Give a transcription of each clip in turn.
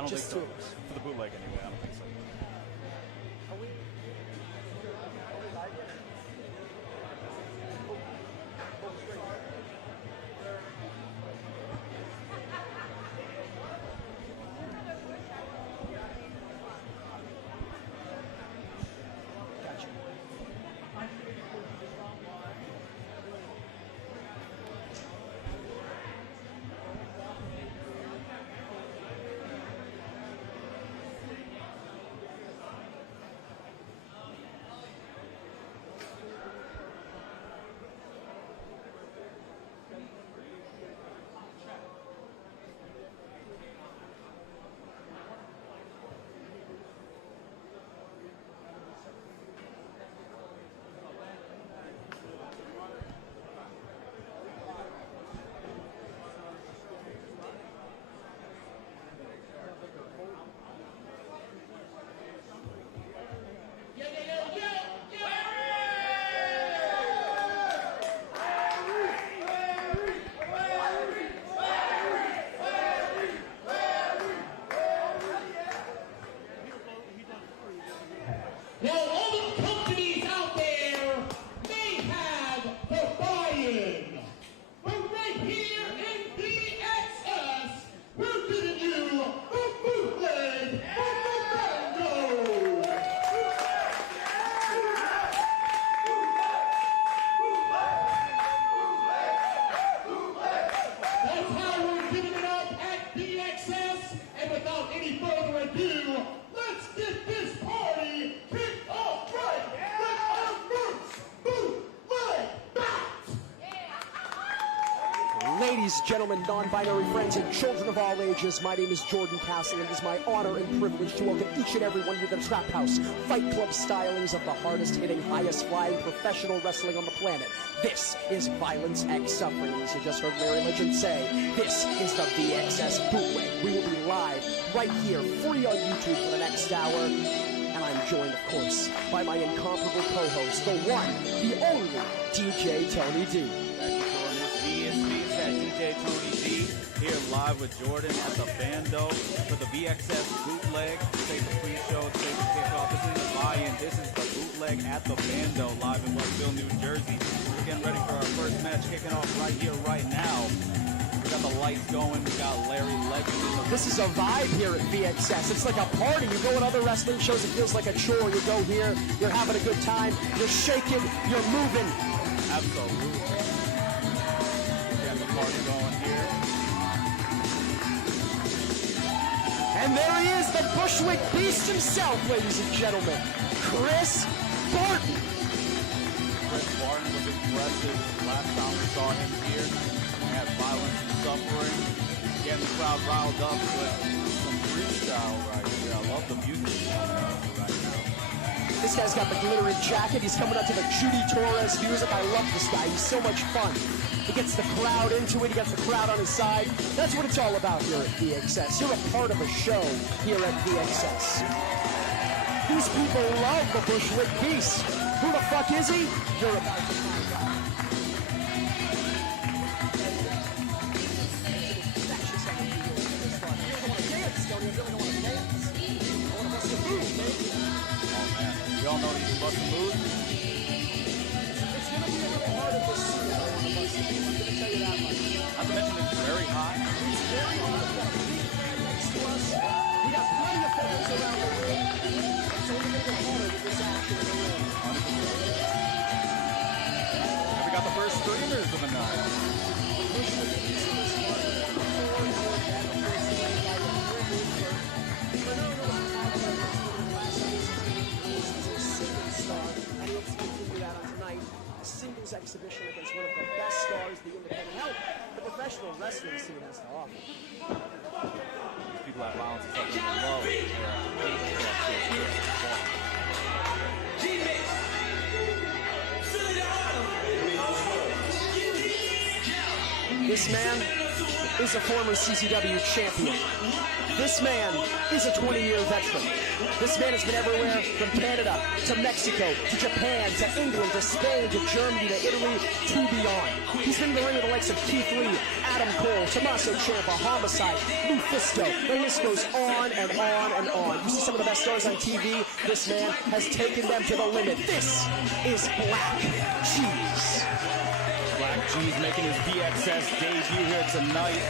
I don't think Just so. two. For the bootleg anyway, I don't think so. Are we live yet? Gotcha. Now, all the companies out there may have the buy-in, but right here in VxS, we're giving you the bootleg from the bando. That's how we're giving it up at VxS, and without any further ado, let's get this party kicked off right with our first bootleg bout. Ladies, gentlemen, non-binary friends, and children of all ages, my name is Jordan Castle, and it is my honor and privilege to welcome each and every one of you to the Trap House Fight Club stylings of the hardest-hitting, highest-flying professional wrestling on the planet. This is Violence X Suffering. As you just heard Larry Legend say, this is the VxS Bootleg. We will be live right here, free on YouTube for the next hour. And I'm joined, of course, by my incomparable co-host, the one, the only, DJ Tony D. Thank you, Jordan. It's that DJ Tony D here live with Jordan at the Bando for the VxS Bootleg. Take the pre-show, take the kickoff. This is the buy-in. This is the Bootleg at the Bando live in Westville, New Jersey. We're getting ready for our first match kicking off right here, right now. We got the lights going. We got Larry Legend in the This is a vibe here at VxS. It's like a party. You go at other wrestling shows, it feels like a chore. You go here, you're having a good time, you're shaking, you're moving. Absolutely. Got the party going here. And there he is, the Bushwick Beast himself, ladies and gentlemen, Chris Barton. Chris Barton was aggressive last time we saw him here. He had violence and suffering, getting the crowd riled up with some freestyle right here. I love the music coming out right now. This guy's got the glittering jacket. He's coming out to the Judy Torres music. I love this guy. He's so much fun. He gets the crowd into it. He gets the crowd on his side. That's what it's all about here at VxS. You're a part of a show here at VxS. These people love the Bushwick Beast. Who the fuck is he? You're about to find out. We all know he's a busting mood. It's going to be a little hard at this scene. I'm going to tell you that much. Not to mention it's very hot. It's very hard. Next to us, we got plenty of fans around the ring. It's only going to get harder with this action in the ring. And we got the first streamers of the night. Singles exhibition against one of the best stars the independent help the professional wrestling scene has to offer. These people at Violence is something they love. This man is a former CCW champion. This man is a 20-year veteran. This man has been everywhere from Canada to Mexico to Japan to England to Spain to Germany to Italy to beyond. He's been in the ring with the likes of Keith Lee, Adam Cole, Tommaso Ciampa, Homicide, Lufisto. The list goes on and on and on. You see some of the best stars on TV. This man has taken them to the limit. This is Black Cheese. Black Cheese making his VxS debut here tonight.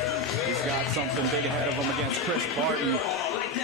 He's got something big ahead of him against Chris Barton.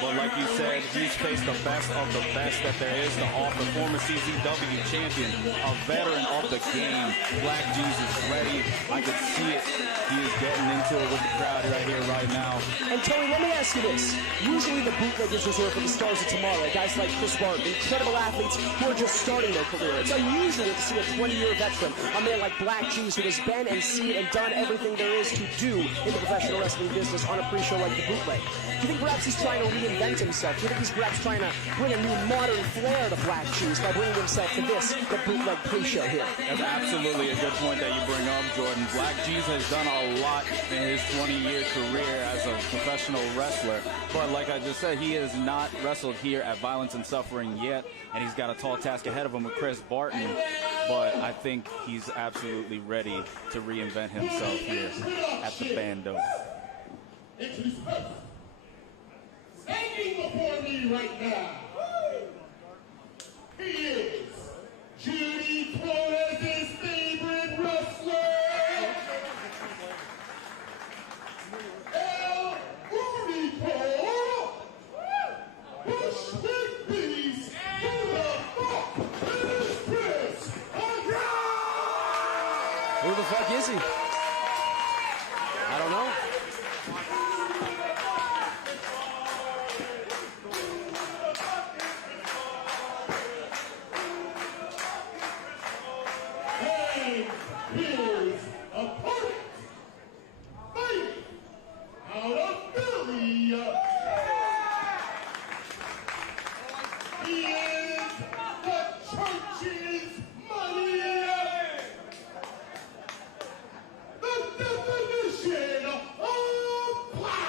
But like you said, he's faced the best of the best that there is to offer. Former CZW champion, a veteran of the game. Black Cheese is ready. I could see it. He is getting into it with the crowd right here, right now. And Tony, let me ask you this. Usually the bootleg is reserved for the stars of tomorrow. Guys like Chris Barton, incredible athletes who are just starting their career. It's unusual to see a 20-year veteran, a man like Black Cheese, who has been and seen and done everything there is to do in the professional wrestling business on a pre-show like the bootleg. Do you think perhaps he's trying to reinvent himself? Do you think he's perhaps trying to bring a new modern flair to Black Cheese by bringing himself to this, the bootleg pre-show here? That's absolutely a good point that you bring up, Jordan. Black Cheese has done a lot in his 20-year career as a professional wrestler. But like I just said, he has not wrestled here at Violence and Suffering yet, and he's got a tall task ahead of him with Chris Barton. But I think he's absolutely ready to reinvent himself here at the Bando. Standing before me right now, he is Judy Torres' favorite wrestler, El Único Bushwick Beast. Who the fuck is Chris? Who the fuck is he? I don't know. Here's a opponent, fighting out of Philly. He is the church's money. The definition of power.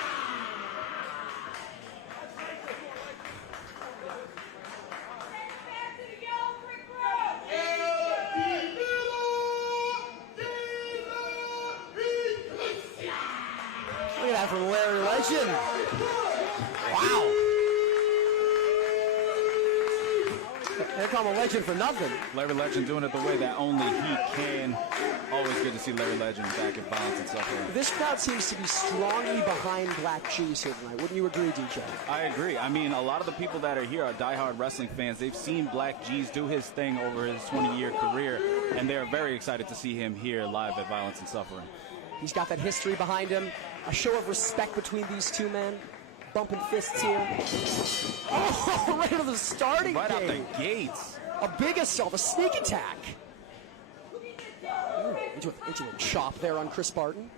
Look at that from Larry Legend. Wow. They call him a legend for nothing. Larry Legend doing it the way that only he can. Always good to see Larry Legend back at Violence and Suffering. This crowd seems to be strongly behind Black Cheese here tonight. Wouldn't you agree, DJ? I agree. I mean, a lot of the people that are here are diehard wrestling fans. They've seen Black Cheese do his thing over his 20-year career, and they're very excited to see him here live at Violence and Suffering. He's got that history behind him. A show of respect between these two men. Bumping fists here. Oh, right out of the starting Right out gate. the gates. A big assault, a sneak attack. Ooh, into a chop there on Chris Barton.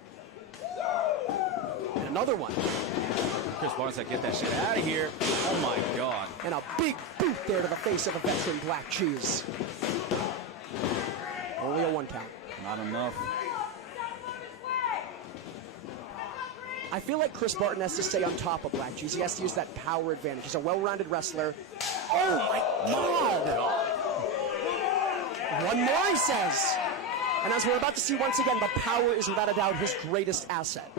And another one. Chris Barton said, get that shit out of here. Oh, my God. And a big boot there to the face of a veteran Black Cheese. Only a one count. Not enough. I feel like Chris Barton has to stay on top of Black Cheese. He has to use that power advantage. He's a well-rounded wrestler. Oh, my God. One more, he says. And as we're about to see once again, the power is without a doubt his greatest asset.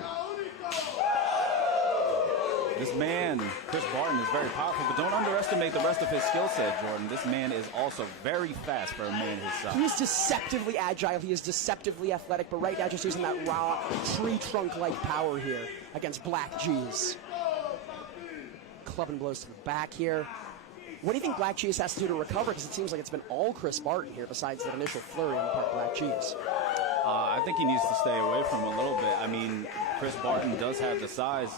This man, Chris Barton, is very powerful, but don't underestimate the rest of his skill set, Jordan. This man is also very fast for a man his size. He is deceptively agile. He is deceptively athletic, but right now just using that raw tree trunk-like power here against Black Cheese. Clubbing blows to the back here. What do you think Black Cheese has to do to recover? Because it seems like it's been all Chris Barton here besides that initial flurry on the part of Black Cheese. I think he needs to stay away from him a little bit. I mean, Chris Barton does have the size,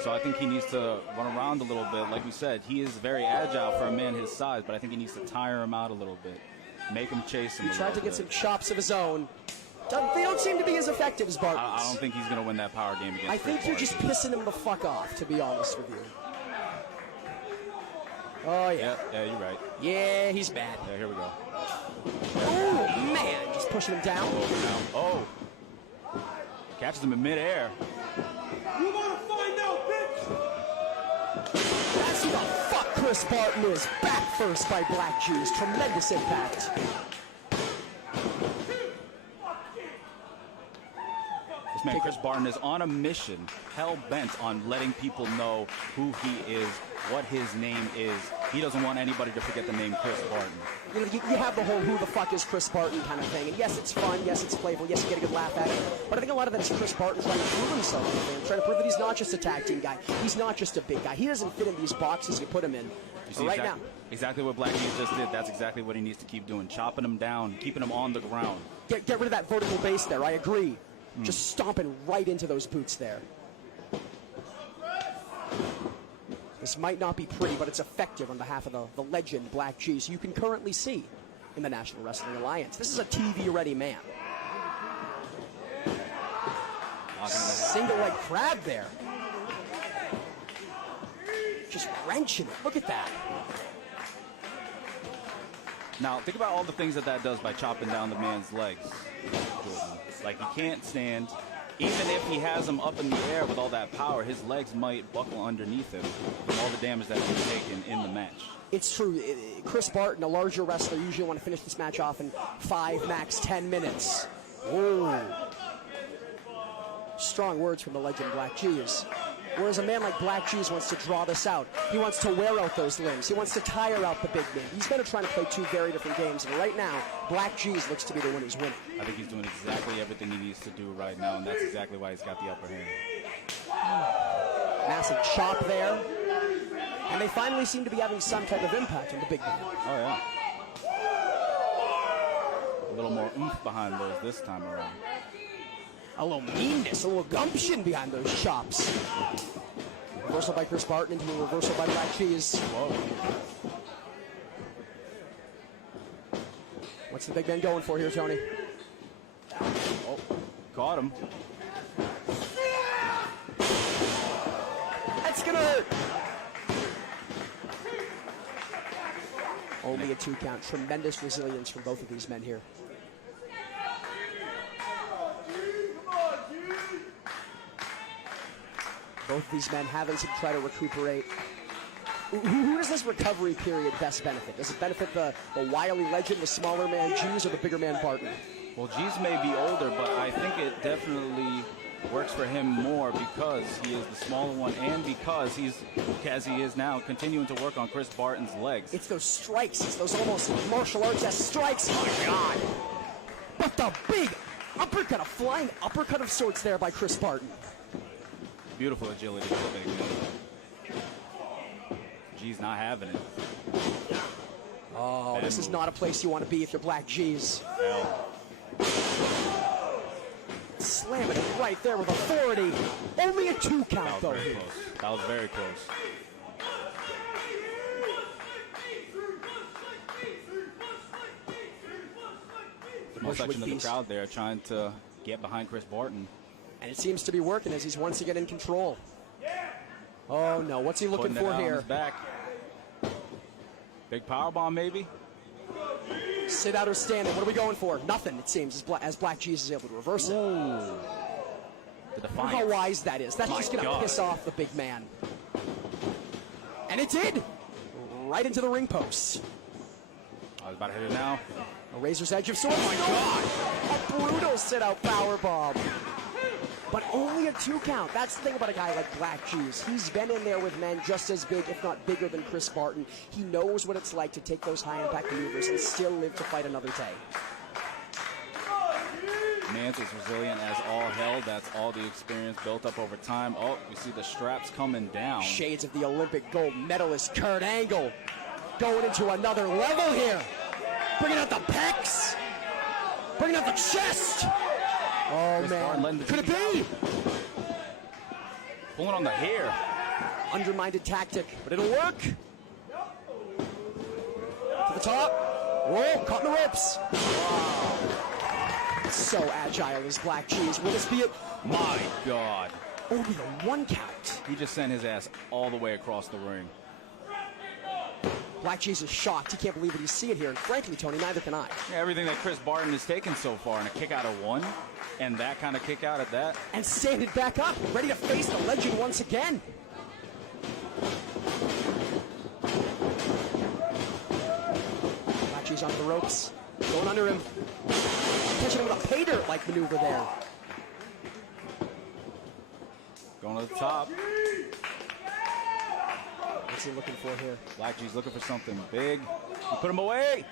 so I think he needs to run around a little bit. Like we said, he is very agile for a man his size, but I think he needs to tire him out a little bit. Make him chase him. He tried to get some chops of his own. They don't seem to be as effective as Barton's. I don't think he's going to win that power game against I Chris think you're Barton. just pissing him the fuck off, to be honest with you. Oh, yeah. Yeah, you're right. Yeah, he's bad. Yeah, here we go. Oh, man. Just pushing him down. Oh. Catches him in midair. You wanna find out, bitch? That's who the fuck Chris Barton is. Back first by Black Jews. Tremendous impact. This man, Chris Barton, is on a mission, hell-bent on letting people know who he is, what his name is. He doesn't want anybody to forget the name Chris Barton. You know, you have the whole who the fuck is Chris Barton kind of thing. And yes, it's fun. Yes, it's playful. Yes, you get a good laugh at it. But I think a lot of that is Chris Barton trying to prove himself. Trying to prove that he's not just a tag team guy. He's not just a big guy. He doesn't fit in these boxes you put him in. You see right now. Exactly what Black Jews just did. That's exactly what he needs to keep doing. Chopping him down, keeping him on the ground. Get rid of that vertical base there. I agree. Just stomping right into those boots there. This might not be pretty, but it's effective on behalf of the legend, Black Jews, you can currently see in the National Wrestling Alliance. This is a TV-ready man. Single leg crab there. Just wrenching it. Look at that. Now, think about all the things that does by chopping down the man's legs. Like, he can't stand. Even if he has him up in the air with all that power, his legs might buckle underneath him from all the damage that he's taken in the match. It's true. Chris Barton, a larger wrestler, usually want to finish this match off in 5, max 10 minutes. Whoa. Strong words from the legend Black Jews. Whereas a man like Black Jews wants to draw this out. He wants to wear out those limbs. He wants to tire out the big man. He's going to try to play two very different games. And right now, Black Jews looks to be the one who's winning. I think he's doing exactly everything he needs to do right now, and that's exactly why he's got the upper hand. Massive chop there. And they finally seem to be having some type of impact on the big man. Oh, yeah. A little more oomph behind those this time around. A little meanness, a little gumption behind those chops. Reversal by Chris Barton into a reversal by Black Jews. Whoa. What's the big man going for here, Tony? Oh, caught him. That's gonna hurt. Only a 2 count. Tremendous resilience from both of these men here. Both of these men having to try to recuperate. Who does this recovery period best benefit? Does it benefit the wily legend, the smaller man Jews, or the bigger man Barton? Well, Jews may be older, but I think it definitely works for him more because he is the smaller one and because he's, as he is now, continuing to work on Chris Barton's legs. It's those strikes. It's those almost martial arts-esque strikes. Oh, my God. But the big uppercut, a flying uppercut of sorts there by Chris Barton. Beautiful agility for the big man. G's not having it. Oh, Bad this is move. not a place you want to be if you're Black G's. Hell. Slamming it right there with authority. Only a 2 count, That was though. very close. That was very close. Small section of the crowd there trying to get behind Chris Barton. And it seems to be working as he's once again in control. Oh, no. What's he looking Putting it for out on here? his back. Big powerbomb, maybe? Sit out or standing. What are we going for? Nothing, it seems, as Black Jesus is able to reverse it. Whoa. The Look defiance. how wise that is. That's My just going to God. piss off the big man. And it did. Right into the ring post. I was about to hit it now. A razor's edge of sword. Oh, my God. A brutal sit-out powerbomb. But only a 2 count. That's the thing about a guy like Black Jews. He's been in there with men just as big, if not bigger, than Chris Barton. He knows what it's like to take those high-impact maneuvers and still live to fight another day. Mance is resilient as all hell. That's all the experience built up over time. Oh, we see the straps coming down. Shades of the Olympic gold medalist Kurt Angle going into another level here. Bringing out the pecs. Bringing out the chest. Oh, Chris Barton letting man. the Could it be? Pulling on the hair. Undermined tactic, but it'll work. To the top. Whoa, caught in the ropes. Wow. So agile is Black Cheese. Will this be it? My God. Only a 1 count. He just sent his ass all the way across the ring. Black G's is shocked. He can't believe what he's seeing here. And frankly, Tony, neither can I. Yeah, everything that Chris Barton has taken so far, and a kick out of one, and that kind of kick out at that. And standing back up, ready to face the legend once again. Black G's on the ropes. Going under him. Catching him with a pay dirt-like maneuver there. Going to the top. What's he looking for here? Black G's looking for something big. He put him away.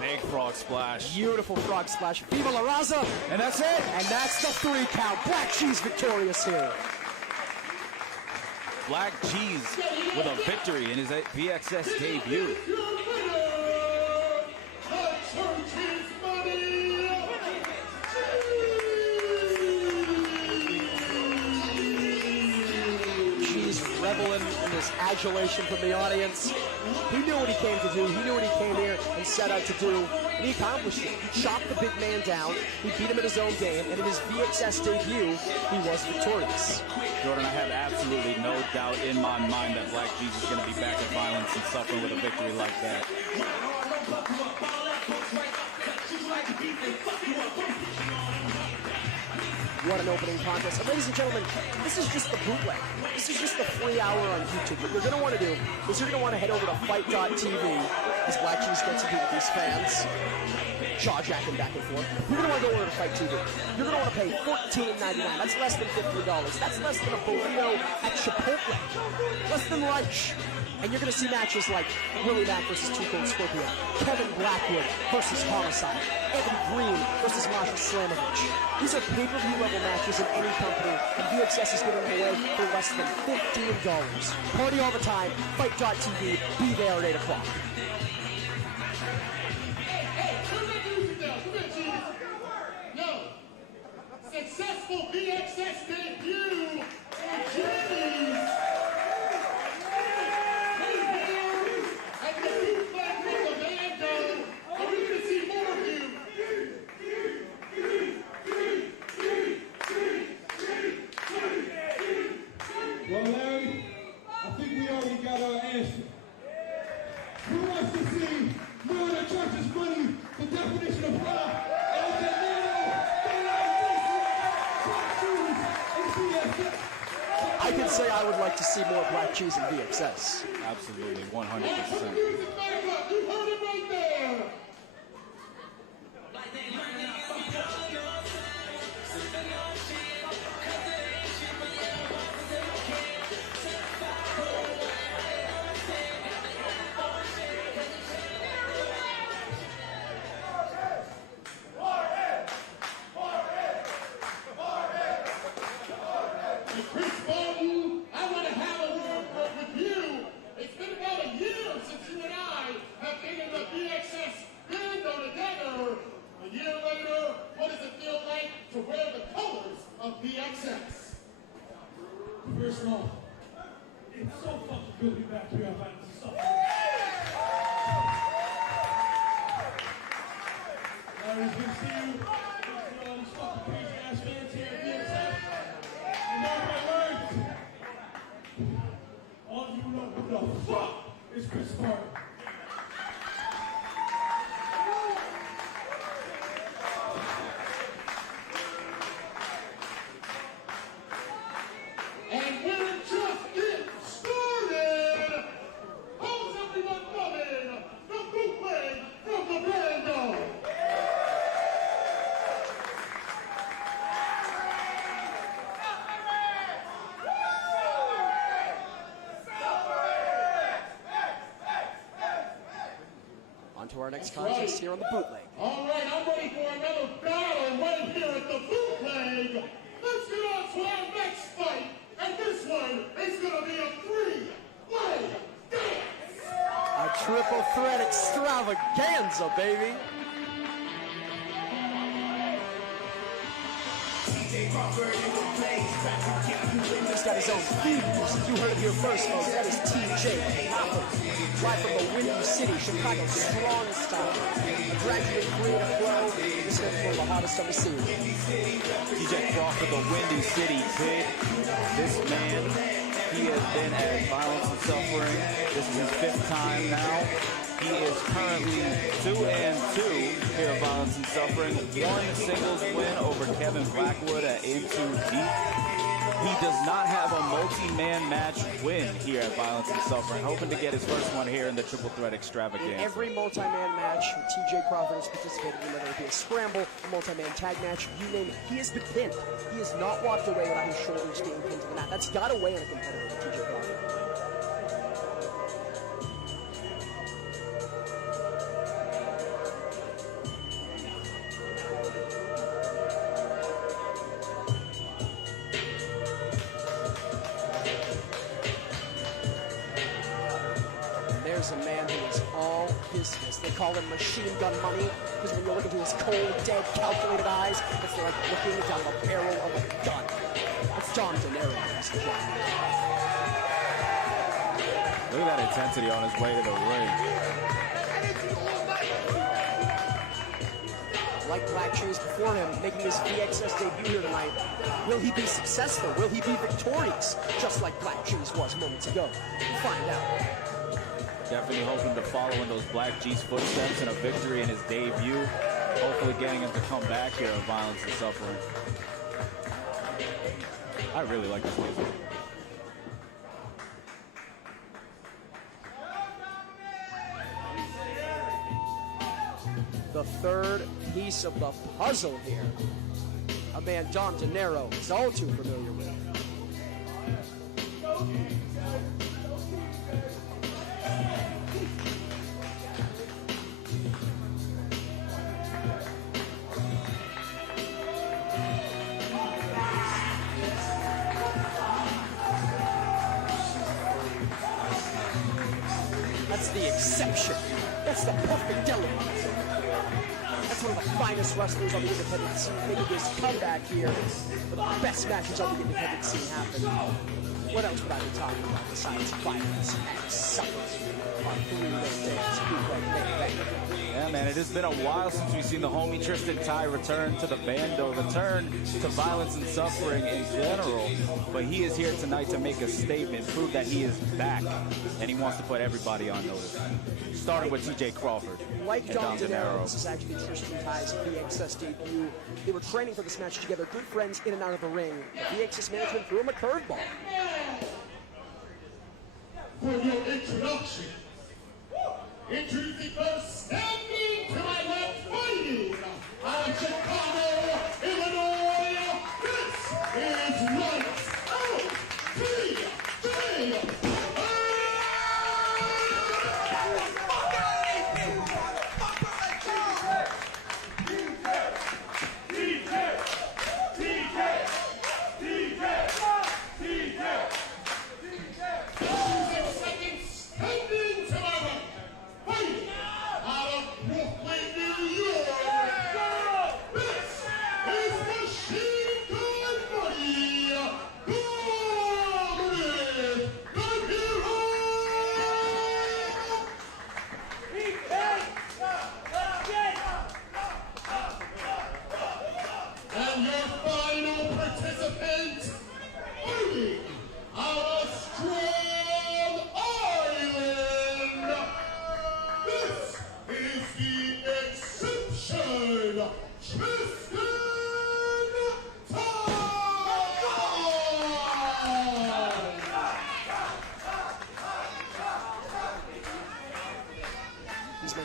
Big frog splash. Beautiful frog splash. Viva la Raza. And that's it. And that's the 3 count. Black G's victorious here. Black G's with a victory in his VxS debut. Reveling in this adulation from the audience. He knew what he came to do. He knew what he came here and set out to do. And he accomplished it. He chopped the big man down. He beat him in his own game. And in his VxS debut, he was victorious. Jordan, I have absolutely no doubt in my mind that Black G's is going to be back in violence and suffering with a victory like that. What an opening contest. And ladies and gentlemen, this is just the bootleg. This is just the free hour on YouTube. What you're going to want to do is you're going to want to head over to fight.tv as Black G's gets to do with these fans, jaw-jacking back and forth. You're going to want to go over to Fight TV. You're going to want to pay $14.99. That's less than $50. That's less than a burrito at Chipotle. Less than lunch. And you're going to see matches like Willie Mack versus Two Cold Scorpio, Kevin Blackwood versus Homicide, Evan Green versus Masha Slamovich. These are pay-per-view level matches in any company, and VxS is giving them away for less than $15. Party all the time, Fight.tv, be there at 8 o'clock. No. Successful VxS debut. Jeez. Well, Larry, I think we already got our answer. Who wants to see more than church's money, the definition of love, El Denaro, I can say I would like to see more Black G's in VxS. Absolutely, 100%. You heard it right there. Chris Barton, I want to have a word with you. It's been about a year since you and I have been in the VxS bando together. A year later, what does it feel like to wear the colors of VxS? First of all, it's so fucking good to be back here. I'm like, so Larry's good to see you. All these fucking crazy ass fans here at VxS. And all my words. All of you know who the fuck is Chris Barton. And we're just getting started! How's everyone loving the bootleg from the bando? On to our next contest here on the bootleg. All right, I'm ready for another battle right here at the bootleg. Let's get on to our next fight. And this one is going to be a three-way dance. A triple threat extravaganza, baby. He's got his own theme music. You heard it here first, folks. That is TJ Crawford. Live from the Windy City, Chicago strong style. A graduate creative flow. This is one of the hottest on the scene. TJ Crawford, the Windy City Kid. This man he has been at Violence and Suffering. This is his 5th time now. He is currently 2-2 here at Violence and Suffering. 1 singles win over Kevin Blackwood at Into Deep. He does not have a multi-man match win here at Violence and Suffering. Hoping to get his first one here in the Triple Threat Extravaganza. In every multi-man match TJ Crawford has participated in, whether it be a scramble, a multi-man tag match, you name it, he has been pinned. He has not walked away without his shoulders being pinned to the mat. That's got to weigh on a competitor like TJ Crawford. There's a man who is all business. They call him Machine Gun Money because when you look into his cold, dead, calculated eyes, it's like looking down the barrel of a gun. It's Tom Denaro, ladies and gentlemen. Look at that intensity on his way to the ring. Like Black Cheese before him, making his VxS debut here tonight. Will he be successful? Will he be victorious? Just like Black Cheese was moments ago. We'll find out. Definitely hoping to follow in those Black G's footsteps and a victory in his debut. Hopefully getting him to come back here at Violence and Suffering. I really like this music. The third piece of the puzzle here. A man Dom Denaro is all too familiar with. That's the exception. That's the perfect element. That's one of the finest wrestlers on the independent scene, making his comeback here. One of the best matches on the independent scene happened. What else would I be talking about besides Violence and Suffering on 3 days? Bootleg main event. Yeah, man, it has been a while since we've seen the homie Tristen return to the bando, return to Violence and Suffering in general. But he is here tonight to make a statement, prove that he is back, and he wants to put everybody on notice. Starting with TJ Crawford. Like and Dom Denaro, this is actually Tristen Ty's VxS debut. They were training for this match together, good friends in and out of the ring. The VxS management threw him a curveball. For your introduction, introducing first, standing to my left for you, out of Chicago, Illinois, this is Lights Out TJ.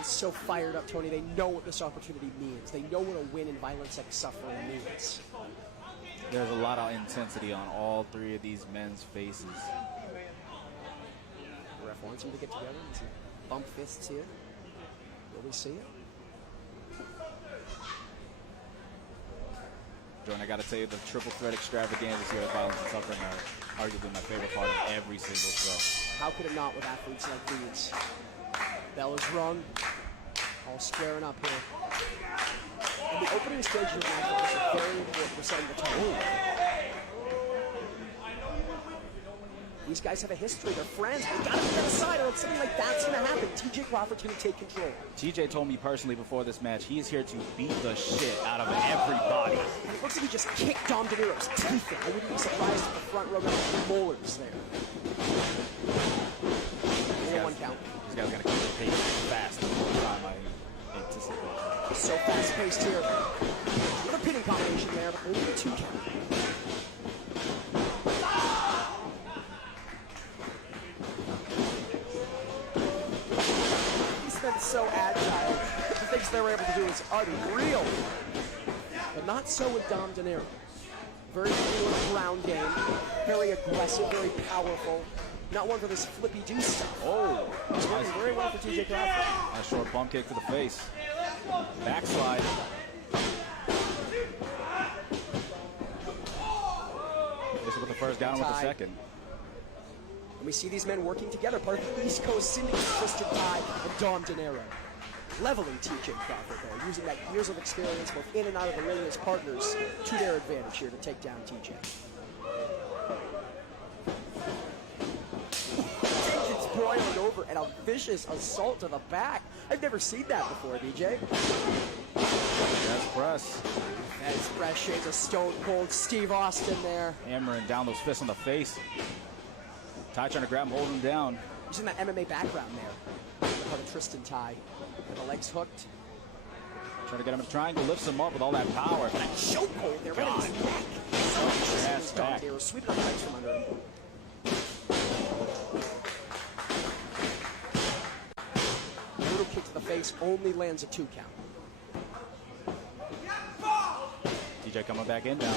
So fired up, Tony. They know what this opportunity means. They know what a win in Violence and Suffering means. There's a lot of intensity on all 3 of these men's faces. The ref wants them to get together and some bump fists here. Will we see it? Jordan, I got to tell you, the Triple Threat Extravaganzas here at Violence and Suffering are arguably my favorite part of every single show. How could it not with athletes like these? Bell is rung. All squaring up here. And the opening stage of the match is very important for setting the tone. These guys have a history. They're friends. They gotta put that aside, or something like that's gonna happen. TJ Crawford's gonna take control. TJ told me personally before this match, he is here to beat the shit out of everybody. And it looks like he just kicked Dom Denaro's teeth in. I wouldn't be surprised if the front row got molars there. One count. These guys are gonna keep the pace fast the whole time I anticipate. So fast-paced here. Another pinning combination there, but only a 2 count. He's been so agile. The things they were able to do is unreal. But not so with Dom Denaro. Very good ground game. Very aggressive, very powerful. Not one for this flippy-do stuff. Oh, it's working very well for TJ Crawford. A short bump kick to the face. Backslide. This with the first down with the second. And we see these men working together, part of the East Coast syndicate, Tristen and Dom Denaro. Leveling TJ Crawford there, using that years of experience both in and out of the ring as partners to their advantage here to take down TJ. It's boiling over and a vicious assault to the back. I've never seen that before, DJ. That's press. That is fresh shades of Stone Cold Steve Austin there. Hammering down those fists on the face. Ty trying to grab him, hold him down. Using that MMA background there. The part of Tristen Ty. With the legs hooked. Trying to get him in a triangle, lifts him up with all that power. And a chokehold there, right in his neck. Yes, back. They were sweeping up the legs from under him. Brutal kick to the face, only lands a 2 count. TJ coming back in now.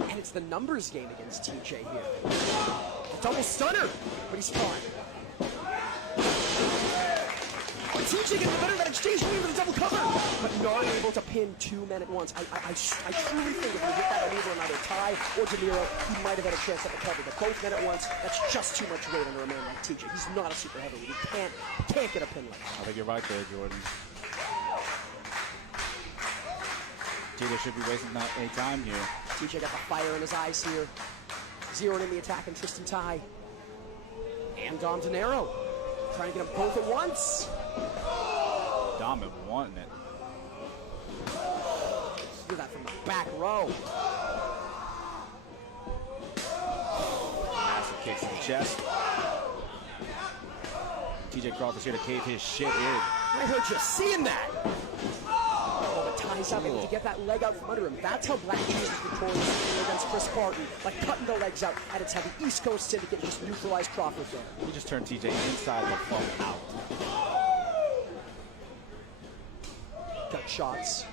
And it's the numbers game against TJ here. A double stunner, but he's fine. TJ getting better than exchange move with a double cover, but not able to pin 2 men at once. I truly think if we get that maneuver on either Ty or Denaro, he might have had a chance at the cover. But both men at once, that's just too much weight under a man like TJ. He's not a super heavyweight. He can't get a pin like that. I think you're right there, Jordan. TJ should be wasting not any time here. TJ got the fire in his eyes here. Zeroing in the attack on Tristen Ty. And Dom Denaro. Trying to get them both at once. Dom wanting it. Do that from the back row. Massive kicks to the chest. TJ Crawford's here to cave his shit in. I heard you seeing that. Oh, but Ty's not able to get that leg out from under him. That's how Black Jesus victorious against Chris Barton, by cutting the legs out, and it's how the East Coast Syndicate just neutralized Crawford there. He just turned TJ inside the fuck out. Gut shots,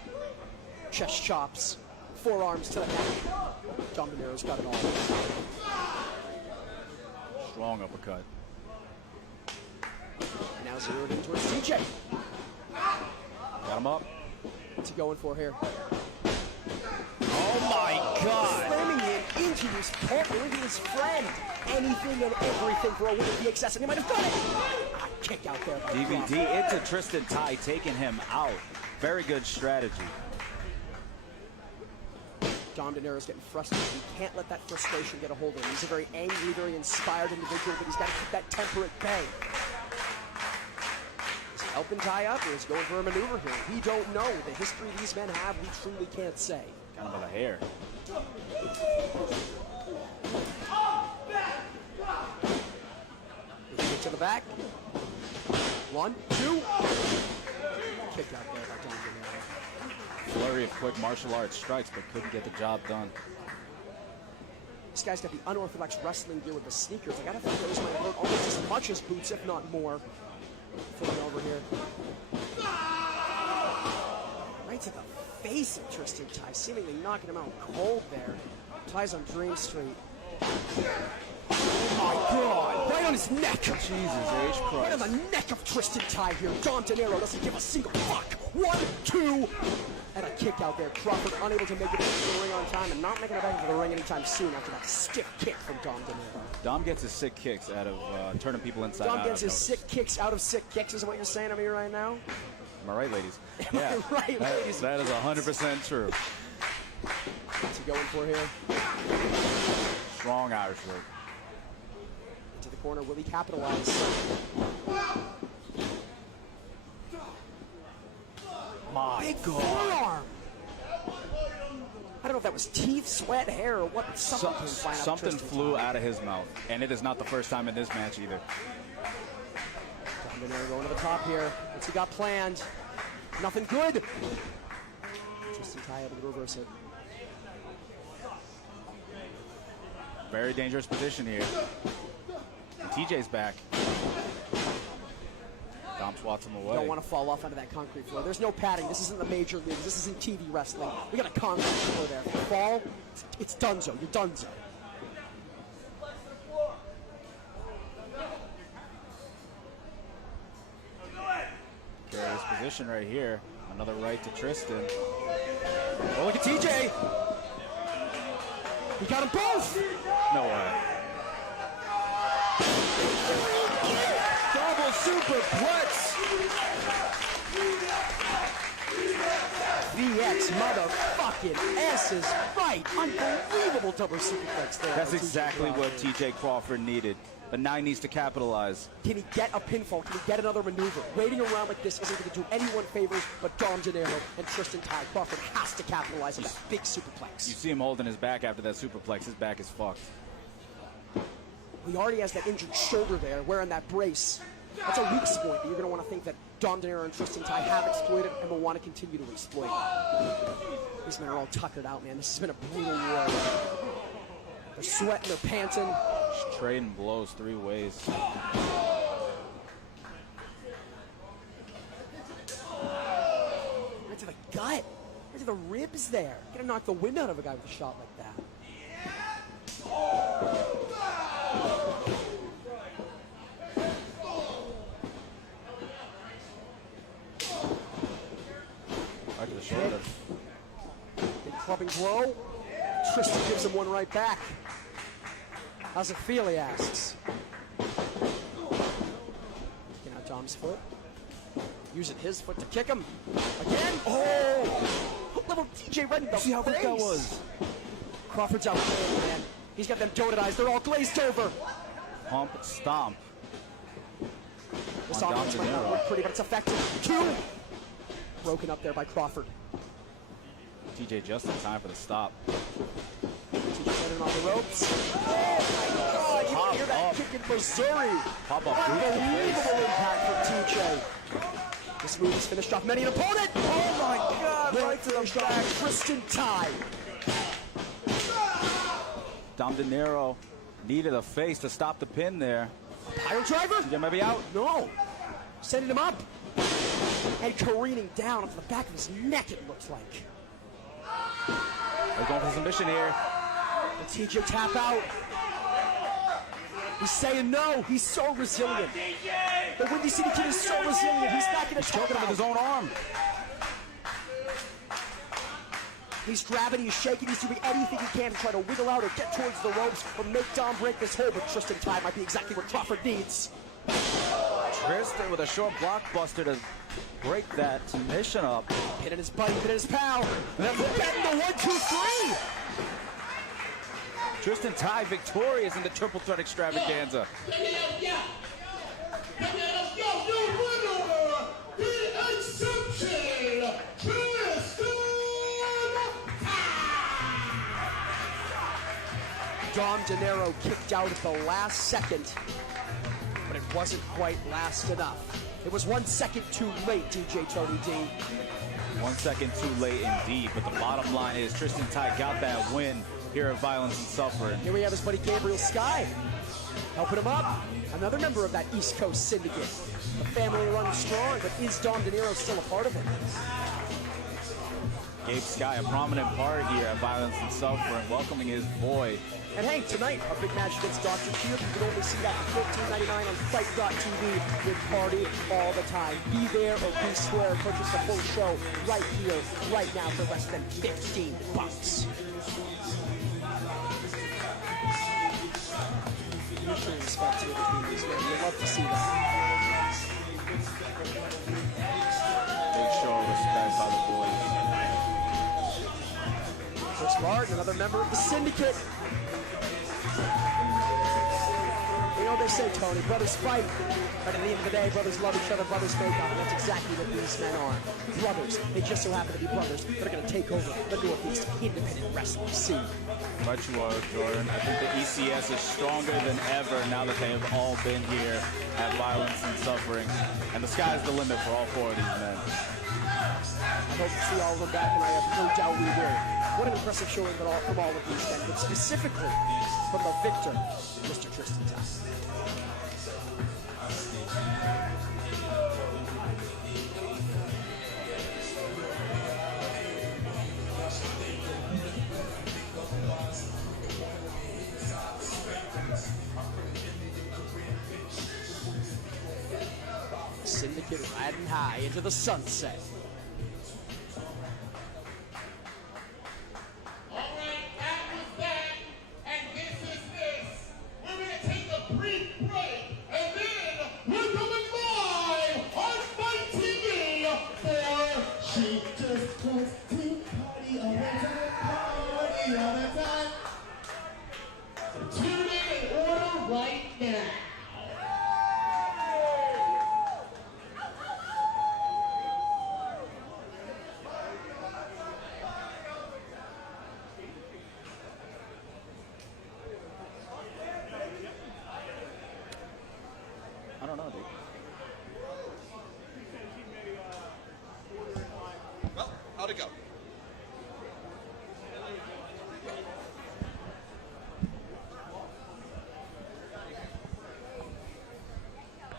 chest chops, forearms to the neck. Dom Denaro's got it all. Strong uppercut. And now zeroed in towards TJ. Got him up. What's he going for here? Oh my God! Slamming him into his partner, into his friend. Anything and everything for a win at VxS, and he might have done it. Kick out there by DVD into Tristen Ty, taking him out. Very good strategy. Dom Denaro's getting frustrated. He can't let that frustration get a hold of him. He's a very angry, very inspired individual, but he's got to keep that temper at bay. Is he helping Ty up, or is he going for a maneuver here? We don't know. The history these men have, we truly can't say. Got him by the hair. Kick to the back. 1, 2. Kick out there by Dom Denaro. Flurry of quick martial arts strikes, but couldn't get the job done. This guy's got the unorthodox wrestling gear with the sneakers. I gotta think those might hurt almost as much as boots, if not more. Flipping over here. Right to the face of Tristen Ty, seemingly knocking him out cold there. Ty's on Dream Street. Oh my God! Right on his neck! Jesus H. Christ. Right on the neck of Tristen Ty here. Dom Denaro doesn't give a single fuck. 1, 2, and a kick out there. Crawford unable to make it into the ring on time and not making it back into the ring anytime soon after that stiff kick from Dom Denaro. Dom gets his sick kicks out of turning people inside out. Dom gets his sick kicks out of sick kicks, is what you're saying to me right now? Am I right, ladies? Am I right, ladies? That is 100% true. What's he going for here? Strong Irish work. To the corner, will he capitalize? My Big God. forearm. I don't know if that was teeth, sweat, hair, or what. Something came flying out of Something Tristen's flew eye. out of his mouth, and it is not the first time in this match either. Denaro going to the top here. What's he got planned? Nothing good. Tristen Ty able to reverse it. Very dangerous position here. And TJ's back. Dom swats him away. Don't want to fall off onto that concrete floor. There's no padding. This isn't the major leagues. This isn't TV wrestling. We got a concrete floor there. If you fall, it's donezo. You're donezo. Curious position right here. Another right to Tristen. Oh, look at TJ! He got them both! No way. Double superplex! VX motherfucking S is right. Unbelievable double superplex there. That's by TJ exactly what Crawford. TJ Crawford needed. But now he needs to capitalize. Can he get a pinfall? Can he get another maneuver? Waiting around like this isn't going to do anyone favors but Dom Denaro and Tristen Ty. Crawford has to capitalize on that big superplex. You see him holding his back after that superplex. His back is fucked. He already has that injured shoulder there, wearing that brace. That's a weak spot that you're going to want to think that Dom Denaro and Tristen Ty have exploited and will want to continue to exploit. These men are all tuckered out, man. This has been a brutal war. They're sweating, they're panting. Just trading blows three ways. Right to the gut. Right to the ribs there. Gonna knock the wind out of a guy with a shot like that. Right to the shoulder. Big clubbing blow. Tristen gives him one right back. How's it feel, he asks. Taking out Dom's foot. Using his foot to kick him. Again. Oh! Little TJ right in the See how quick that face. was? Crawford's out there, man. He's got them donut eyes. They're all glazed over. Pump, stomp. This On offense Dom might not Denaro. look pretty, but it's effective. Two. Broken up there by Crawford. TJ just in time for the stop. TJ running on the ropes. Oh my God! You can hear that kick in Missouri. Pop up boot to the Unbelievable face. impact from TJ. This move has finished off many an opponent. Oh my God! Right to the back. Tristen Ty. Dom Denaro needed a face to stop the pin there. Pile driver? TJ might be out. No. Sending him up. And careening down onto the back of his neck, it looks like. They're going for submission here. And TJ tap out. He's saying no. He's so resilient. The Windy City Kid is so resilient. He's not going to tap Choking him out. with his own arm. He's grabbing, he's shaking, he's doing anything he can to try to wiggle out or get towards the ropes or make Dom break this hold, but Tristen Ty might be exactly what Crawford needs. Tristen with a short blockbuster to break that submission up. Hitting his buddy, hitting his pal. Betting the 1, 2, 3. Tristen Ty victorious in the triple threat extravaganza. Dom Denaro kicked out at the last second, but it wasn't quite last enough. It was 1 second too late, DJ Tony D. 1 second too late indeed, but the bottom line is Tristen Ty got that win here at Violence and Suffering. Here we have his buddy Gabriel Sky, helping him up. Another member of that East Coast syndicate. The family runs strong, but is Dom Denaro still a part of it? Gabe Sky, a prominent part here at Violence and Suffering, welcoming his boy. And hey, tonight, a big match against Dr. Shield. You can only see that for $14.99 on Fight.tv with Party all the time. Be there or be square. Purchase the full show right here, right now for less than $15. Mutual respect here between these men. You'd love to see that. Big show of respect by the boys. Chris Barton, another member of the syndicate. know they say, Tony, brothers fight, but at the end of the day, brothers love each other, brothers make up, and that's exactly what these men are. Brothers. They just so happen to be brothers that are going to take over the Northeast independent wrestling scene. Right you are, Jordan. I think the ECS is stronger than ever now that they have all been here at Violence and Suffering. And the sky's the limit for all four of these men. I hope to see all of them back, and I have no doubt we will. What an impressive showing from all of these men, but specifically from the victor, Mr. Tristen. Syndicate riding high into the sunset. All right, that was that, and this is this. We're going to take a brief break, and then we're going live on Fight TV for She Just Wants to Party All the Time, Party All the Time. Tune in and order right now. I don't know, dude. Well, how'd it go?